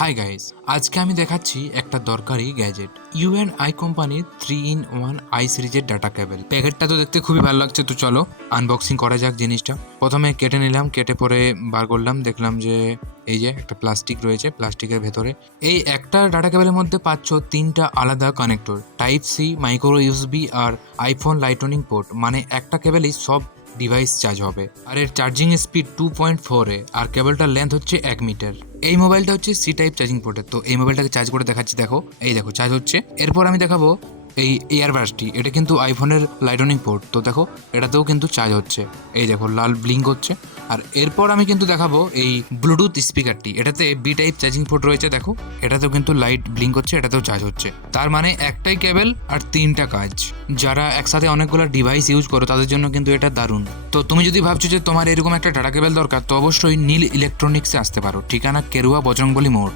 Hi guys, আজকে আমি দেখাচ্ছি একটা দরকারি গ্যাজেট ইউএনআই কোম্পানির 3-in-1 আই সিরিজের ডাটা কেবল। প্যাকেটটা তো দেখতে খুবই ভালো লাগছে, তো চলো আনবক্সিং করা যাক জিনিসটা। প্রথমে কেটে নিলাম, কেটে পরে বার করলাম, দেখলাম যে এই যে একটা প্লাস্টিক রয়েছে, প্লাস্টিকের ভেতরে এই একটা ডাটা কেবলের মধ্যে পাচ্ছ তিনটা আলাদা connector, type C, micro USB আর আইফোন লাইটনিং পোর্ট। মানে একটা কেবলেই সব ডিভাইস চার্জ হবে। আর এর চার্জিং স্পিড 2.4 আর কেবলটার লেন্থ হচ্ছে 1 মিটার। এই মোবাইলটা হচ্ছে সি টাইপ চার্জিং পোর্টের। তো এই মোবাইলটাকে চার্জ করে দেখাচ্ছি, দেখো এই দেখো চার্জ হচ্ছে। এরপর আমি দেখাবো এই ইয়ারবাডসটি, এটা কিন্তু আইফোনের লাইটনিং পোর্ট। তো দেখো এটাতেও কিন্তু চার্জ হচ্ছে, এই দেখো লাল ব্লিঙ্ক হচ্ছে। আর এরপর আমি কিন্তু দেখাবো এই ব্লুটুথ স্পিকারটি, এটাতে বি টাইপ চার্জিং পোর্ট রয়েছে, দেখো এটাতেও কিন্তু লাইট ব্লিঙ্ক হচ্ছে, এটাতেও চার্জ হচ্ছে। তার মানে একটাই কেবল আর তিনটা কাজ। যারা একসাথে অনেকগুলো ডিভাইস ইউজ করো তাদের জন্য কিন্তু এটা দারুণ। তো তুমি যদি ভাবছো যে তোমার এরকম একটা ডাটা কেবল দরকার, তো অবশ্যই নীল ইলেকট্রনিক্সে আসতে পারো। ঠিকানা কেরুয়া বজরংবলী মোড়।